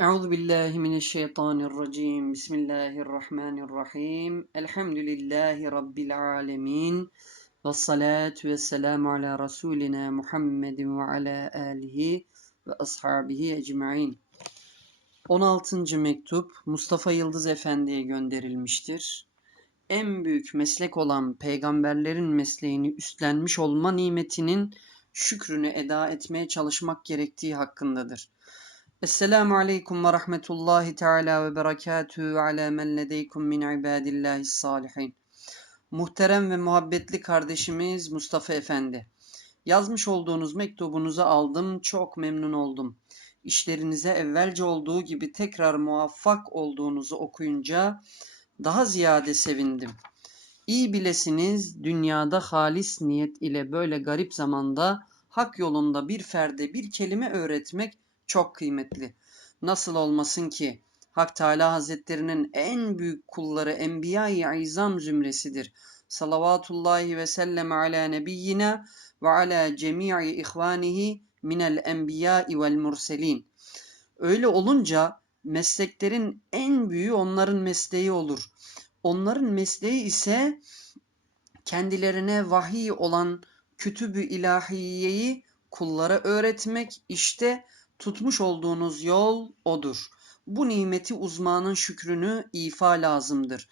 Euzu billahi mineşşeytanirracim. Bismillahirrahmanirrahim. Elhamdülillahi rabbil alamin. Ves salatu vesselamu ala rasulina Muhammedin ve ala alihi ve ashabihi ecmaîn. 16. mektup Mustafa Yıldız Efendi'ye gönderilmiştir. En büyük meslek olan peygamberlerin mesleğini üstlenmiş olma nimetinin şükrünü eda etmeye çalışmak gerektiği hakkındadır. Esselamu aleyküm ve rahmetullahi teala ve berekatühü ala men ledeykum min ibadillahi salihin. Muhterem ve muhabbetli kardeşimiz Mustafa Efendi. Yazmış olduğunuz mektubunuzu aldım, çok memnun oldum. İşlerinize evvelce olduğu gibi tekrar muvaffak olduğunuzu okuyunca daha ziyade sevindim. İyi bilesiniz dünyada halis niyet ile böyle garip zamanda hak yolunda bir ferde bir kelime öğretmek çok kıymetli. Nasıl olmasın ki Hak Teala Hazretlerinin en büyük kulları Enbiya-i İzam zümresidir. Salavatullahi ve sellem ala nebiyyina ve ala cemi'i ihvanihi minel enbiya'i vel murselin. Öyle olunca mesleklerin en büyüğü onların mesleği olur. Onların mesleği ise kendilerine vahiy olan kütübü ilahiyeyi kullara öğretmek işte tutmuş olduğunuz yol odur. Bu nimeti uzmanın şükrünü ifa lazımdır.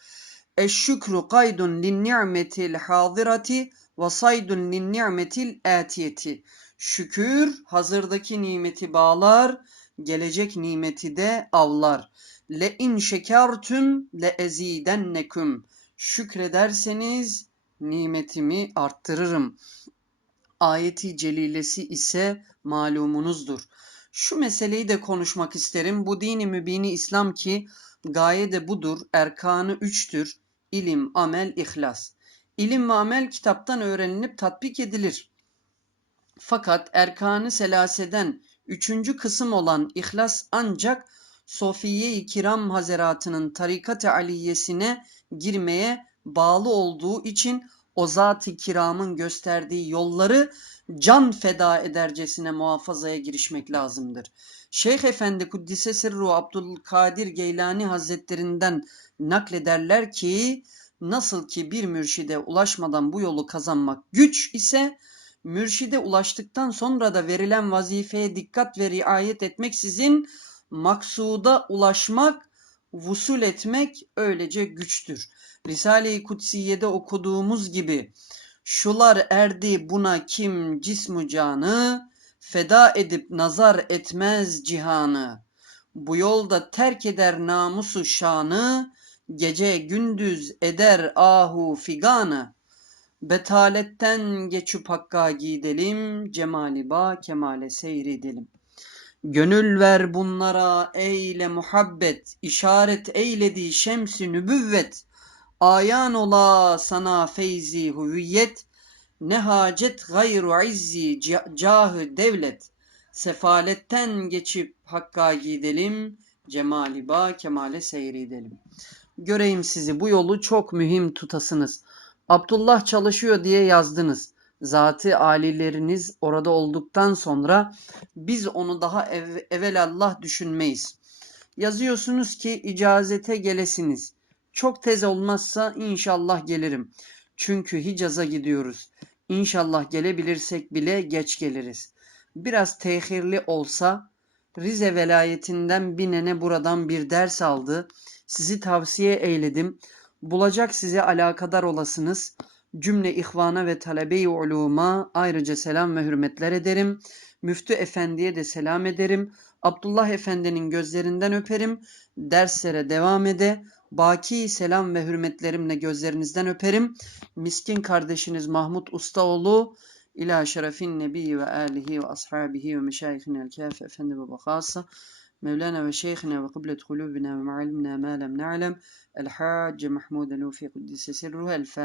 Eşşükrü kaydun lin ni'metil hazirati ve saydun lin ni'metil atiyeti. Şükür hazırdaki nimeti bağlar, gelecek nimeti de avlar. Le in şekertüm le ezidenneküm. Şükrederseniz nimetimi arttırırım. Ayeti celilesi ise malumunuzdur. Şu meseleyi de konuşmak isterim. Bu dini mübini İslam ki gaye de budur. Erkanı üçtür. İlim, amel, ihlas. İlim ve amel kitaptan öğrenilip tatbik edilir. Fakat erkanı selaseden üçüncü kısım olan ihlas ancak Sofiye-i Kiram Hazeratının tarikat-ı aliyesine girmeye bağlı olduğu için o zat-ı kiramın gösterdiği yolları can feda edercesine muhafazaya girişmek lazımdır. Şeyh Efendi Kuddise Sirru Abdülkadir Geylani Hazretlerinden naklederler ki nasıl ki bir mürşide ulaşmadan bu yolu kazanmak güç ise mürşide ulaştıktan sonra da verilen vazifeye dikkat ve riayet etmeksizin maksuda ulaşmak, vusul etmek öylece güçtür. Risale-i Kutsiye'de okuduğumuz gibi Şular erdi buna kim cismu canı, feda edip nazar etmez cihanı. Bu yolda terk eder namusu şanı, gece gündüz eder ahu figanı. Betaletten geçip hakka gidelim, cemali ba kemale seyredelim. Gönül ver bunlara eyle muhabbet, işaret eyledi şemsi nübüvvet. Ayan ola sana feyzi hüviyet, ne hacet gayru izzi cahı devlet. Sefaletten geçip hakka gidelim, cemali ba kemale seyredelim. Göreyim sizi bu yolu çok mühim tutasınız. Abdullah çalışıyor diye yazdınız. Zatı alileriniz orada olduktan sonra biz onu daha ev, evvelallah düşünmeyiz. Yazıyorsunuz ki icazete gelesiniz. Çok tez olmazsa inşallah gelirim. Çünkü Hicaz'a gidiyoruz. İnşallah gelebilirsek bile geç geliriz. Biraz tehirli olsa Rize velayetinden bir nene buradan bir ders aldı. Sizi tavsiye eyledim. Bulacak size alakadar olasınız. Cümle ihvana ve talebe-i uluma ayrıca selam ve hürmetler ederim. Müftü Efendi'ye de selam ederim. Abdullah Efendi'nin gözlerinden öperim. Derslere devam ede. Baki selam ve hürmetlerimle gözlerinizden öperim. Miskin kardeşiniz Mahmut Ustaoğlu ila şerefin nebi ve alihi ve ashabihi ve meşayihine el kâfi efendi ve bakasa. Mevlana ve şeyhine ve kıblet kulubina ve ma'alimna ma lem na'lem. El Hacı Mahmud el-Ufi Kuddise Sirruhu el